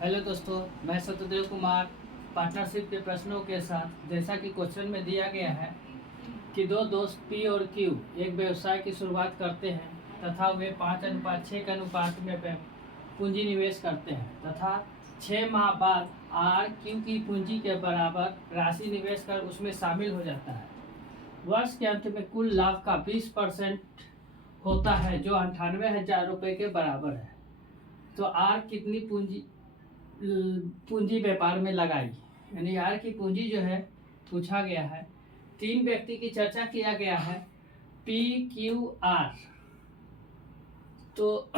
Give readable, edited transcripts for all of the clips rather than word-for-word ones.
Hello दोस्तों, मैं Satyadev Kumar partnership के प्रश्नों के साथ, जैसा कि क्वेश्चन में दिया गया है कि दो दोस्त पी और क्यू एक व्यवसाय की शुरुआत करते हैं तथा वे 5:6 के अनुपात में पूंजी निवेश करते हैं तथा 6 माह बाद आर क्यू की पूंजी के बराबर राशि निवेश कर उसमें शामिल हो जाता है। वर्ष के अंत में कुल लाभ का 20% होता है जो 98,000 रुपये के बराबर है। तो आर कितनी पूंजी व्यापार में लगाई, यानी आर की पूंजी जो है पूछा गया है। 3 व्यक्ति की चर्चा किया गया है, पी क्यू आर। तो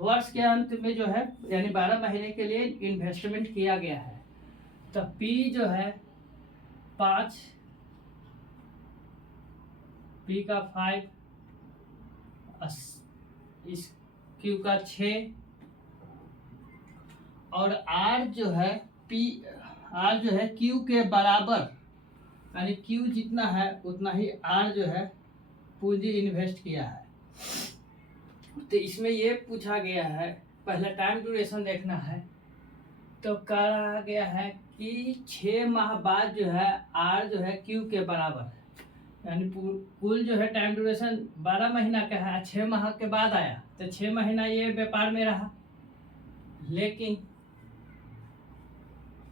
वर्ष के अंत में जो है यानी 12 महीने के लिए इन्वेस्टमेंट किया गया है। तो पी जो है 5, पी का 5, इस क्यू का 6 और आर जो है क्यू के बराबर, यानी क्यू जितना है उतना ही आर जो है पूंजी इन्वेस्ट किया है। तो इसमें ये पूछा गया है, पहले टाइम ड्यूरेशन देखना है। तो कहा गया है कि 6 माह बाद जो है आर जो है क्यू के बराबर है, यानी कुल जो है टाइम ड्यूरेशन 12 महीना का है, 6 माह के बाद आया तो 6 महीना ये व्यापार में रहा। लेकिन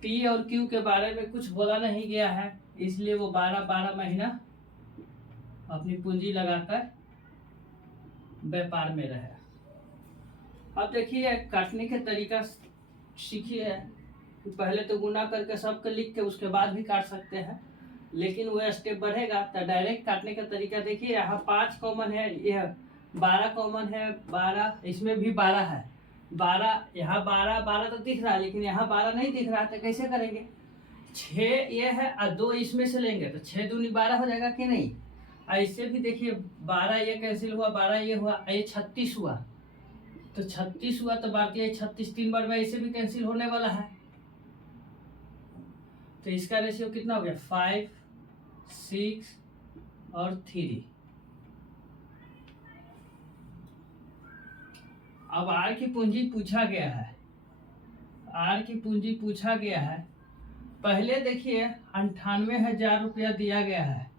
पी और क्यू के बारे में कुछ बोला नहीं गया है, इसलिए वो 12 महीना अपनी पूंजी लगाकर व्यापार में रहे। अब देखिए काटने के तरीका सीखिए। पहले तो गुना करके सबको लिख के उसके बाद भी काट सकते हैं, लेकिन वो स्टेप बढ़ेगा तो डायरेक्ट काटने का तरीका देखिए। यहाँ 5 कॉमन है, यह 12 कॉमन है, 12 इसमें भी 12 है, 12 यहाँ 12 तो दिख रहा है, लेकिन यहाँ 12 नहीं दिख रहा, तो कैसे करेंगे। 6 ये है और 2 इसमें से लेंगे तो 6 दूनी 12 हो जाएगा कि नहीं। ऐसे भी देखिए 12 ये कैंसिल हुआ, 12 ये हुआ, ये 36 हुआ, तो 36 हुआ तो भारतीय 36 3 बार में ऐसे भी कैंसिल होने वाला है। तो इसका रेशियो कितना हो गया, 5, 6 और 3। अब आर की पूंजी पूछा गया है, आर की पूंजी पूछा गया है। पहले देखिए 98,000 रुपया दिया गया है,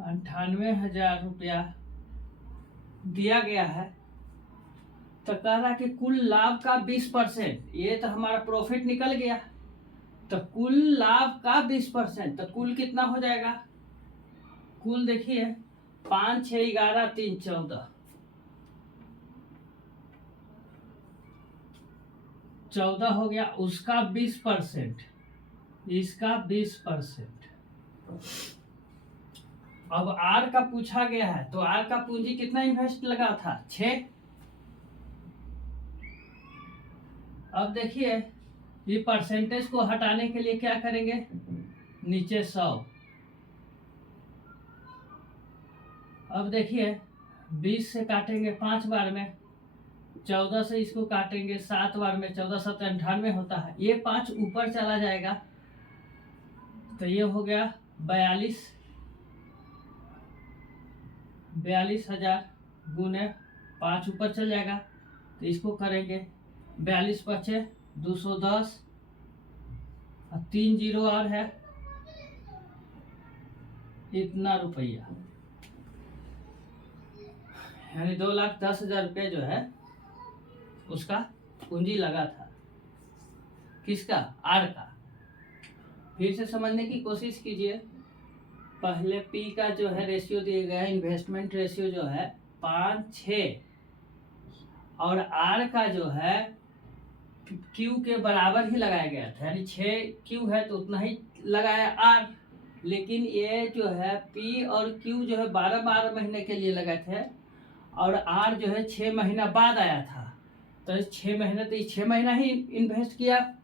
98,000 रुपया दिया गया है। तो कह रहा कि कुल लाभ का 20%, ये तो हमारा प्रॉफिट निकल गया। तो कुल लाभ का 20%, तो कुल कितना हो जाएगा। कुल देखिए 5, 6, 11, 3, 14 हो गया, उसका 20%, इसका 20%। अब आर का पूछा गया है, तो आर का पूंजी कितना इन्वेस्ट लगा था, 6। अब देखिए ये परसेंटेज को हटाने के लिए क्या करेंगे, नीचे 100। अब देखिए 20 से काटेंगे 5 बार में, 14 से इसको काटेंगे 7 बार में, 14 7 98 होता है। ये 5 ऊपर चला जाएगा तो ये हो गया 42,000 गुने 5 ऊपर चल जाएगा। तो इसको करेंगे 42 पचे 210 और 3 जीरो और है, इतना रुपया, यानी 2,10,000 रुपये जो है उसका पूंजी लगा था। किसका, आर का। फिर से समझने की कोशिश कीजिए। पहले पी का जो है रेशियो दिया गया है, इन्वेस्टमेंट रेशियो जो है 5, 6, और आर का जो है क्यू के बराबर ही लगाया गया था, यानी 6 क्यू है तो उतना ही लगाया आर। लेकिन ये जो है पी और क्यू जो है 12 महीने के लिए लगाए थे, और आर जो है 6 महीना बाद आया था। तो 6 महीने तो 6 महीना ही इन्वेस्ट किया।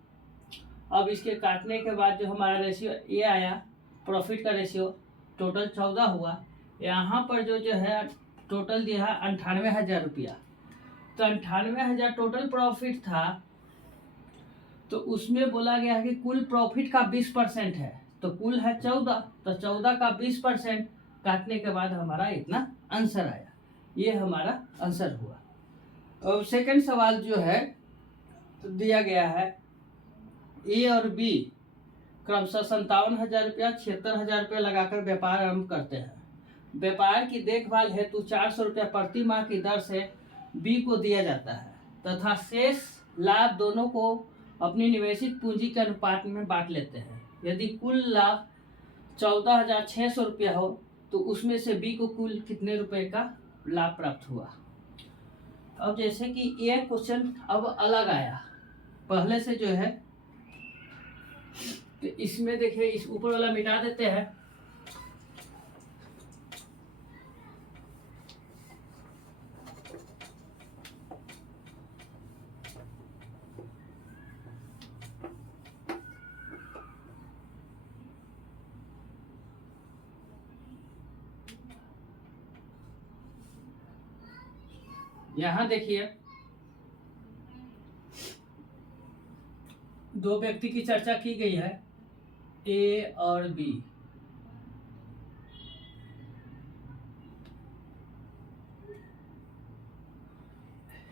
अब इसके काटने के बाद जो हमारा रेशियो ये आया, प्रॉफिट का रेशियो टोटल 14 हुआ। यहाँ पर जो है टोटल दिया है 98,000 रुपया। तो 98,000 टोटल प्रॉफिट था, तो उसमें बोला गया है कि कुल प्रॉफिट का 20% है, तो कुल है 14, तो 14 का 20% काटने के बाद हमारा इतना आंसर आया। ये हमारा आंसर हुआ। अब सेकंड सवाल जो है तो दिया गया है ए और बी क्रमशः 57,000 रुपया 76,000 रुपया लगाकर व्यापार आरंभ करते हैं। व्यापार की देखभाल हेतु 400 रुपया प्रति माह की दर से बी को दिया जाता है तथा शेष लाभ दोनों को अपनी निवेशित पूंजी के अनुपात में बांट लेते हैं। यदि कुल लाभ 14,600 रुपया हो तो उसमें से बी को कुल कितने रुपए का लाभ प्राप्त हुआ। अब जैसे कि ये क्वेश्चन अब अलग आया पहले से जो है, तो इसमें देखिए इस ऊपर वाला मिटा देते हैं। यहां देखिए दो व्यक्ति की चर्चा की गई है, ए और बी।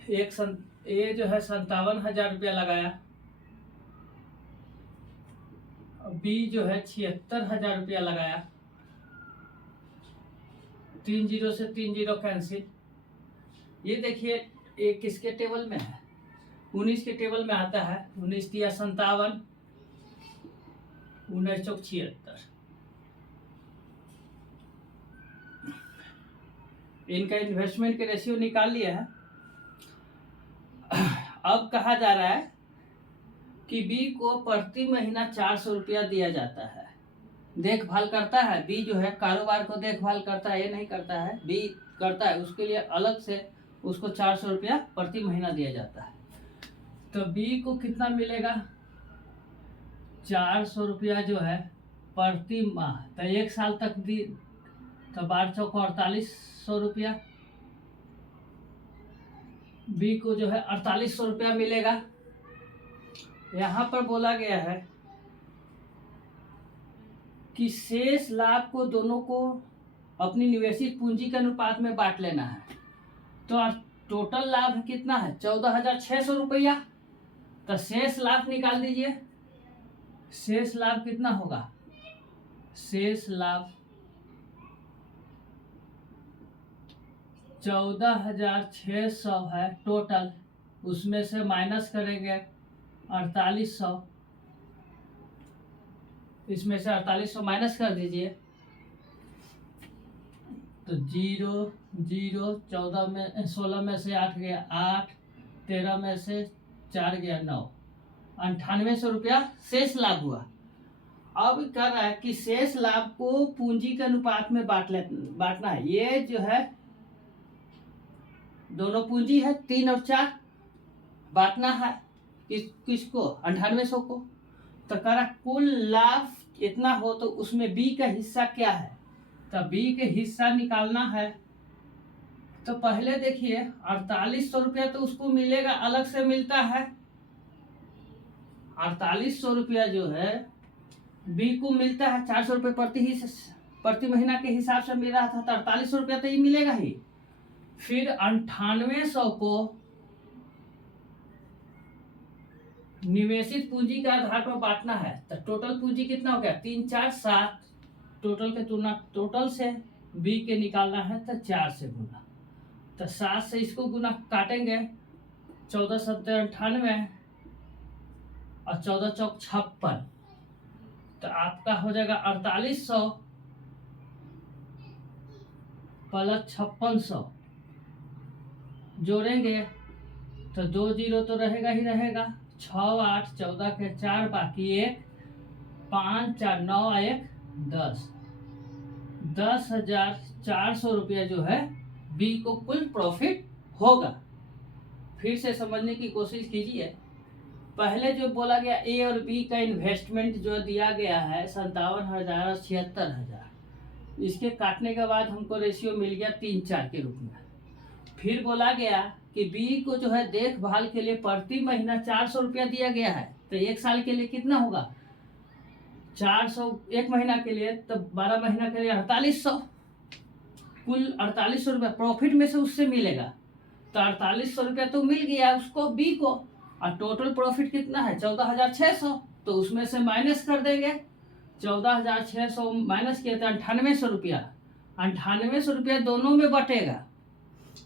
ए जो है 57,000 रुपया लगाया, बी जो है 76,000 रुपया लगाया। 3 जीरो से 3 जीरो कैंसिल। ये देखिए ये किसके टेबल में है, 19 के टेबल में आता है। 19 तिया 57, 19 चौक 76। इनका इन्वेस्टमेंट के रेशियो निकाल लिया है। अब कहा जा रहा है कि बी को प्रति महीना 400 रुपया दिया जाता है। देखभाल करता है बी जो है, कारोबार को देखभाल करता है, ये नहीं करता है, बी करता है। उसके लिए अलग से उसको 400 रुपया प्रति महीना दिया जाता है। तो बी को कितना मिलेगा, 400 रुपया जो है प्रति माह। तो 1 साल तक दी तो 12 चौक 4800 रुपया। बी को जो है 4800 रुपया मिलेगा। यहाँ पर बोला गया है कि शेष लाभ को दोनों को अपनी निवेशित पूंजी के अनुपात में बांट लेना है। तो टोटल लाभ कितना है, 14,600 रुपया। तो शेष लाभ निकाल दीजिए। शेष लाभ कितना होगा, शेष लाभ 14,600 है टोटल। उसमें से माइनस करेंगे 4800। इसमें से 4800 माइनस कर दीजिए तो 0 0 14 में 16 में से 8 गया 8, 13 में से 4 गया 9, 9800 रुपया शेष लाभ हुआ। अब कर रहा है कि शेष लाभ को पूंजी के अनुपात में बांटना है। ये जो है दोनों पूंजी है 3 और 4, बांटना है किसको, 9800 को। तो कह रहा कुल लाभ इतना हो तो उसमें बी का हिस्सा क्या है। तो बी के हिस्सा निकालना है। तो पहले देखिए 4800 रुपया तो उसको मिलेगा, अलग से मिलता है। 4800 रुपया जो है बी को मिलता है, 400 रुपये प्रति महीना के हिसाब से मिल रहा था। तो 4800 रुपया तो ये मिलेगा ही। फिर 9800 को निवेशित पूंजी के आधार पर बांटना है। तो टोटल पूंजी कितना हो गया, 3 4 7। टोटल के तुलना टोटल से बी के निकालना है तो 4 से गुना। तो 7 से इसको गुना काटेंगे, 14 7 98 और 14 चौक 56। तो आपका हो जाएगा 4800 प्लस 5600। जोड़ेंगे तो 2 जीरो तो रहेगा ही रहेगा। 6 8 14 के 4 बाकी 1 5 4 9 1 10। 10,400 रुपया जो है बी को कुल प्रॉफिट होगा। फिर से समझने की कोशिश कीजिए। पहले जो बोला गया ए और बी का इन्वेस्टमेंट जो दिया गया है 57,000 और 76,000, इसके काटने के बाद हमको रेशियो मिल गया 3 4 के रूप में। फिर बोला गया कि बी को जो है देखभाल के लिए प्रति महीना 400 रुपया दिया गया है। तो 1 साल के लिए कितना होगा, 400 1 महीना के लिए, तो 12 महीना के लिए 4800। कुल 4800 रुपया प्रॉफिट में से उससे मिलेगा। तो 4800 रुपया तो मिल गया उसको बी को। और टोटल प्रॉफिट कितना है 14,600, तो उसमें से माइनस कर देंगे। 14,600 माइनस किया तो 9800 रुपया। 9800 रुपया दोनों में बटेगा,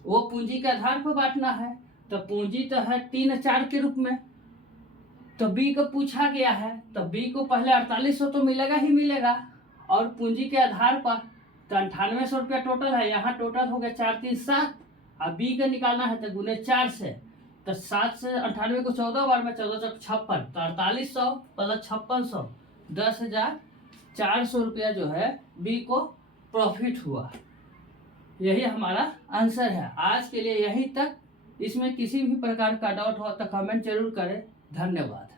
वो पूंजी के आधार पर बांटना है। तो पूंजी तो है 3/4 के रूप में, तो बी को पूछा गया है, तो बी को पहले 4800 तो मिलेगा ही मिलेगा, और पूंजी के आधार पर तो 9800 रुपया टोटल है। यहाँ टोटल हो गया 4 3 7, अब बी का निकालना है तो गुने 4 से, तो 7 से 98 को 14 बार में 14 चौक 56, तो 4800 प्लस 5600, 10,400 रुपया जो है बी को प्रॉफिट हुआ। यही हमारा आंसर है। आज के लिए यहीं तक। इसमें किसी भी प्रकार का डाउट हो तो कमेंट जरूर करें। धन्यवाद।